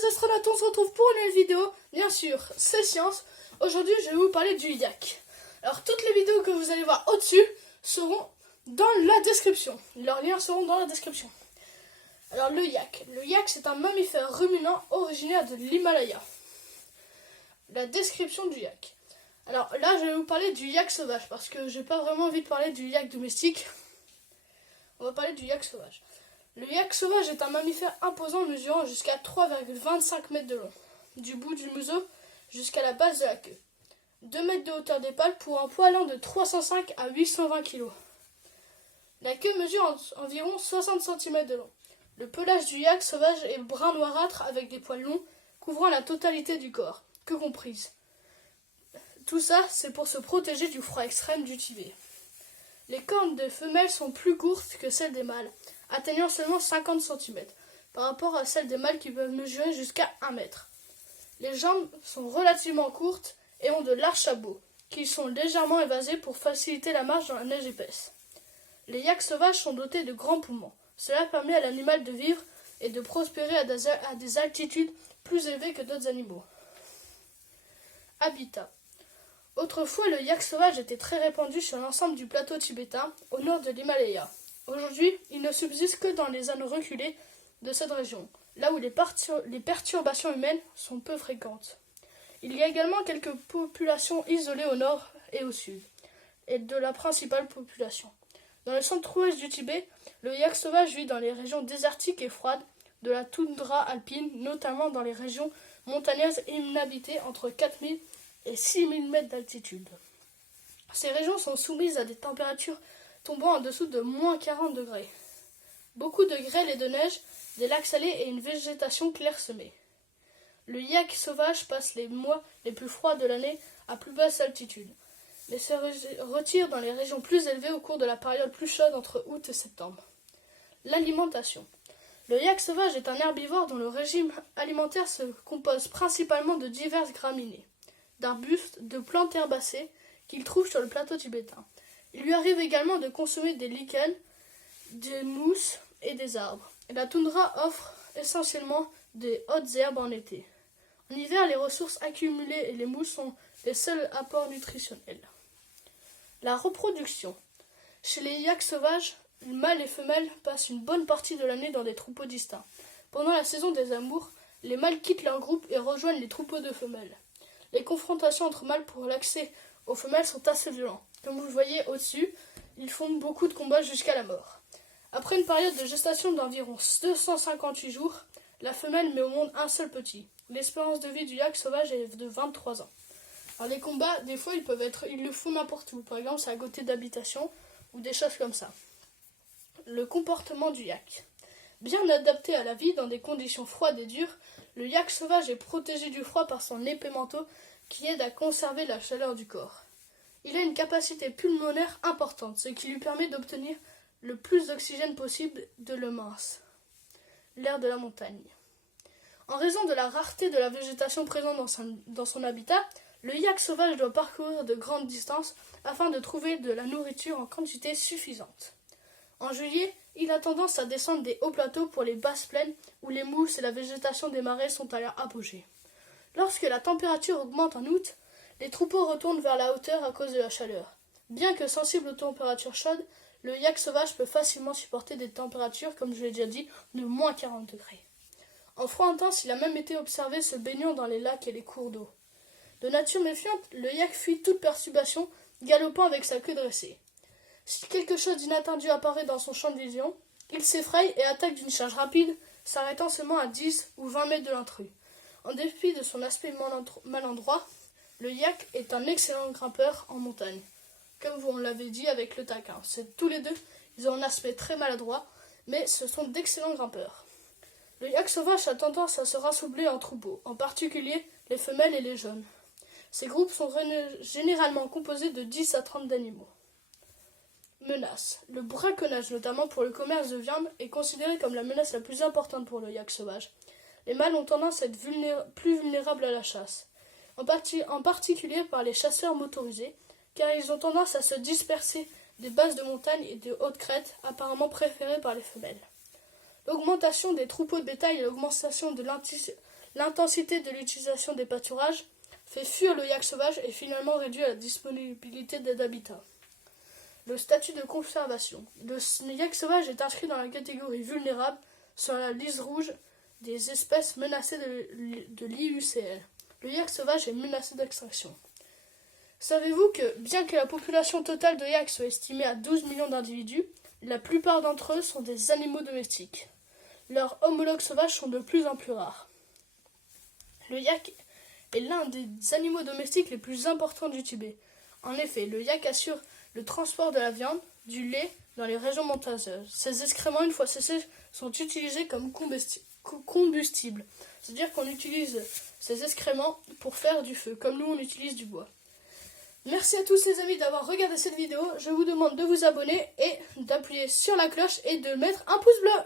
les astronautes, on se retrouve pour une nouvelle vidéo. Bien sûr, c'est science. Aujourd'hui, je vais vous parler du yak. Alors, toutes les vidéos que vous allez voir au-dessus seront dans la description. Leurs liens seront dans la description. Alors, le yak. Le yak, c'est un mammifère ruminant originaire de l'Himalaya. La description du yak. Alors là, je vais vous parler du yak sauvage parce que j'ai pas vraiment envie de parler du yak domestique. On va parler du yak sauvage. Le yak sauvage est un mammifère imposant mesurant jusqu'à 3,25 mètres de long, du bout du museau jusqu'à la base de la queue. 2 mètres de hauteur d'épaule pour un poids allant de 305 à 820 kg. La queue mesure environ 60 cm de long. Le pelage du yak sauvage est brun noirâtre avec des poils longs couvrant la totalité du corps, queue comprise. Tout ça, c'est pour se protéger du froid extrême du Tibet. Les cornes des femelles sont plus courtes que celles des mâles, atteignant seulement 50 cm, par rapport à celles des mâles qui peuvent mesurer jusqu'à 1 mètre. Les jambes sont relativement courtes et ont de larges sabots, qui sont légèrement évasés pour faciliter la marche dans la neige épaisse. Les yaks sauvages sont dotés de grands poumons. Cela permet à l'animal de vivre et de prospérer à des altitudes plus élevées que d'autres animaux. Habitat. Autrefois, le yak sauvage était très répandu sur l'ensemble du plateau tibétain, au nord de l'Himalaya. Aujourd'hui, il ne subsiste que dans les zones reculées de cette région, là où les perturbations humaines sont peu fréquentes. Il y a également quelques populations isolées au nord et au sud, et de la principale population. Dans le centre-ouest du Tibet, le yak sauvage vit dans les régions désertiques et froides de la toundra alpine, notamment dans les régions montagneuses inhabitées entre 4000 et 6000 mètres d'altitude. Ces régions sont soumises à des températures tombant en dessous de moins 40 degrés. Beaucoup de grêle et de neige, des lacs salés et une végétation clairsemée. Le yak sauvage passe les mois les plus froids de l'année à plus basse altitude, mais se retire dans les régions plus élevées au cours de la période plus chaude entre août et septembre. L'alimentation. Le yak sauvage est un herbivore dont le régime alimentaire se compose principalement de diverses graminées, d'arbustes, de plantes herbacées qu'il trouve sur le plateau tibétain. Il lui arrive également de consommer des lichens, des mousses et des arbres. La toundra offre essentiellement des hautes herbes en été. En hiver, les ressources accumulées et les mousses sont les seuls apports nutritionnels. La reproduction. Chez les yaks sauvages, mâles et femelles passent une bonne partie de l'année dans des troupeaux distincts. Pendant la saison des amours, les mâles quittent leur groupe et rejoignent les troupeaux de femelles. Les confrontations entre mâles pour l'accès aux femelles sont assez violentes. Comme vous le voyez au-dessus, ils font beaucoup de combats jusqu'à la mort. Après une période de gestation d'environ 258 jours, la femelle met au monde un seul petit. L'espérance de vie du yak sauvage est de 23 ans. Alors les combats, des fois, ils le font n'importe où. Par exemple, c'est à côté d'habitations ou des choses comme ça. Le comportement du yak. Bien adapté à la vie dans des conditions froides et dures, le yak sauvage est protégé du froid par son épais manteau qui aide à conserver la chaleur du corps. Il a une capacité pulmonaire importante, ce qui lui permet d'obtenir le plus d'oxygène possible de l'eau mince, l'air de la montagne. En raison de la rareté de la végétation présente dans son habitat, le yak sauvage doit parcourir de grandes distances afin de trouver de la nourriture en quantité suffisante. En juillet, il a tendance à descendre des hauts plateaux pour les basses plaines où les mousses et la végétation des marais sont à leur apogée. Lorsque la température augmente en août, les troupeaux retournent vers la hauteur à cause de la chaleur. Bien que sensible aux températures chaudes, le yak sauvage peut facilement supporter des températures, comme je l'ai déjà dit, de moins 40 degrés. En froid intense, il a même été observé se baignant dans les lacs et les cours d'eau. De nature méfiante, le yak fuit toute perturbation, galopant avec sa queue dressée. Si quelque chose d'inattendu apparaît dans son champ de vision, il s'effraie et attaque d'une charge rapide, s'arrêtant seulement à 10 ou 20 mètres de l'intrus. En dépit de son aspect malandroit, le yak est un excellent grimpeur en montagne. Comme vous l'avez dit avec le taquin, tous les deux, ils ont un aspect très maladroit, mais ce sont d'excellents grimpeurs. Le yak sauvage a tendance à se rassembler en troupeaux, en particulier les femelles et les jeunes. Ces groupes sont généralement composés de 10 à 30 d'animaux. Menaces. Le braconnage, notamment pour le commerce de viande, est considéré comme la menace la plus importante pour le yak sauvage. Les mâles ont tendance à être plus vulnérables à la chasse, en particulier par les chasseurs motorisés, car ils ont tendance à se disperser des bases de montagne et de hautes crêtes, apparemment préférées par les femelles. L'augmentation des troupeaux de bétail et l'augmentation de L'intensité de l'utilisation des pâturages fait fuir le yak sauvage et finalement réduit la disponibilité d'aide habitat. Le statut de conservation. Le yak sauvage est inscrit dans la catégorie vulnérable sur la liste rouge des espèces menacées de l'IUCN. Le yak sauvage est menacé d'extinction. Savez-vous que, bien que la population totale de yaks soit estimée à 12 millions d'individus, la plupart d'entre eux sont des animaux domestiques. Leurs homologues sauvages sont de plus en plus rares. Le yak est l'un des animaux domestiques les plus importants du Tibet. En effet, le yak assure le transport de la viande, du lait dans les régions montagneuses. Ces excréments, une fois séchés, sont utilisés comme combustible. C'est-à-dire qu'on utilise ces excréments pour faire du feu, comme nous on utilise du bois. Merci à tous les amis d'avoir regardé cette vidéo. Je vous demande de vous abonner et d'appuyer sur la cloche et de mettre un pouce bleu.